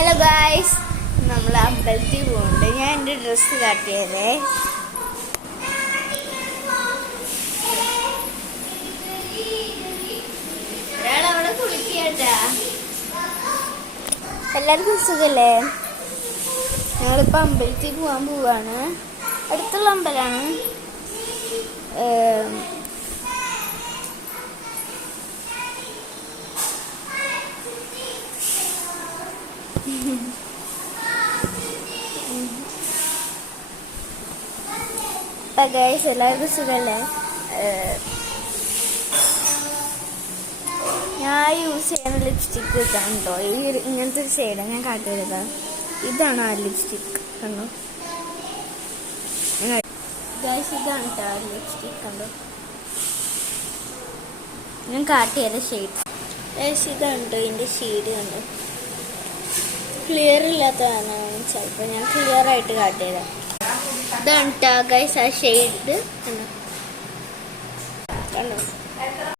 Hello guys, നമ്മൾ അമ്പലത്തിൽ പോകുന്നുണ്ട്. ഞാൻ എൻ്റെ ഡ്രസ്സ് കാട്ടിയതേ. ഒരാളവിടെ കുളിക്കട്ടാ. എല്ലാവർക്കും സുഖല്ലേ? ഞങ്ങളിപ്പോൾ അമ്പലത്തിൽ പോകാൻ പോവാണ്. അടുത്തുള്ള അമ്പലമാണ്. ഗൈസ്, എല്ലാവർക്കും സുഖല്ലേ? ഞാൻ യൂസ് ചെയ്യുന്ന ലിപ്സ്റ്റിക്ക് ഇതാണ് കേട്ടോ. ഇങ്ങനത്തെ ഒരു ഷെയ്ഡാണ് ഞാൻ കാട്ടിയത്. ഇതാണ് ആ ലിപ്സ്റ്റിക്ക്. കണ്ടോ ഗൈസ്, ഇതാണ് കേട്ടോ ആ ലിപ്സ്റ്റിക്ക്. കണ്ടോ, ഞാൻ കാട്ടിയത് ഷെയ്ഡ്. ഗൈസ്, ഇതാണ് കേട്ടോ ഇതിൻ്റെ ഷെയ്ഡ്. കണ്ടോ, ക്ലിയർ ഇല്ലാത്തതാണ് ചിലപ്പോൾ. ഞാൻ ക്ലിയർ ആയിട്ട് കാട്ടിയത്. ഇതാണ് കേട്ടോ ഗൈസ് ആ ഷെയ്ഡ്. കണ്ടോ.